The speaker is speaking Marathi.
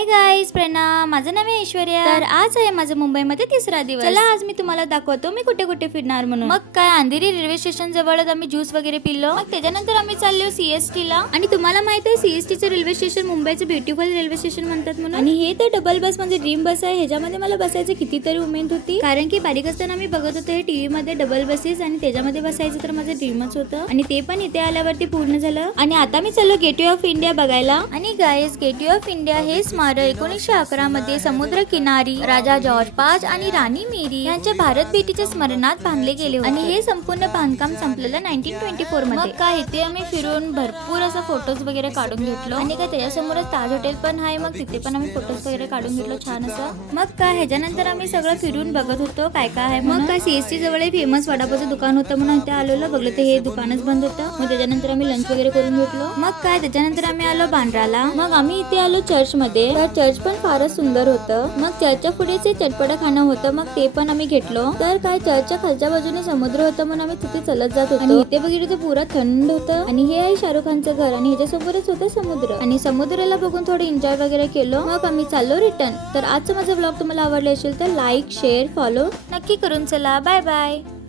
हाय गाईज, प्रणाम. माझं नाव आहे ऐश्वर्या. तर आज आहे माझं मुंबईमध्ये तिसरा दिवस. चला आज मी तुम्हाला दाखवतो मी कुठे कुठे फिरणार म्हणून. मग काय, अंधेरी रेल्वे स्टेशन जवळच आम्ही ज्यूस वगैरे पिलो. मग त्याच्यानंतर आम्ही चाललो सीएसटी ला. आणि तुम्हाला माहित आहे सीएसटी चं रेल्वे स्टेशन मुंबईचं ब्युटिफुल रेल्वे स्टेशन म्हणतात म्हणून. आणि हे तर डबल बस म्हणजे ड्रीम बस आहे. ह्याच्यामध्ये मला बसायचं कितीतरी उमेद होती, कारण की बारीक असताना मी बघत होते हे टीव्ही मध्ये डबल बसेस आणि त्याच्यामध्ये बसायचं तर माझं ड्रीमच होतं. आणि ते पण इथे आल्यावरती पूर्ण झालं. आणि आता मी चाललो गेटवे ऑफ इंडिया बघायला. आणि गाईज, गेटवे ऑफ इंडिया हे स्मारक 1911 मध्ये समुद्र किनारी राजा जॉर्ज 5 आणि राणी मेरी यांच्या भारत भेटीच्या स्मरणात बांधले गेले होते. आणि हे संपूर्ण बांधकाम संपलेलं 1924 मध्ये. मग काय, इथे आम्ही फिरून भरपूर असा फोटोज वगैरे काढून घेतलो. आणि काय त्याच्यासमोरच ताज हॉटेल पण आहे, मग तिथे पण आम्ही फोटोज वगैरे काढून घेतलो छान असं. मग काय, ह्याच्यानंतर आम्ही सगळं फिरून बघत होतो काय काय आहे. मग काय, सीएसटी जवळ फेमस वडापावचं दुकान होतं म्हणून इथे आलो. बघलं तर हे दुकानच बंद होतं. मग त्याच्यानंतर आम्ही लंच वगैरे करून घेतलो. मग काय, त्याच्यानंतर आम्ही आलो बांद्राला. मग आम्ही इथे आलो चर्च मध्ये. तर चर्च पण फारच सुंदर होतं. मग चर्चच्या पुढेच चटपटा खाणं होतं, मग ते पण आम्ही घेतलो. तर काय, चर्चच्या खालच्या बाजूने समुद्र होतं म्हणून आम्ही तिथे चलत जात होतो. आणि इथे बघितलं तर पुरा थंड होतं. आणि हे आहे शाहरुख खानचं घर आणि ह्याच्यासमोरच होतं समुद्र. आणि समुद्राला बघून थोडं एन्जॉय वगैरे केलं. मग आम्ही चाललो रिटर्न. तर आजचा माझा ब्लॉग तुम्हाला आवडला असेल तर लाईक, शेअर, फॉलो नक्की करून चला. Bye bye.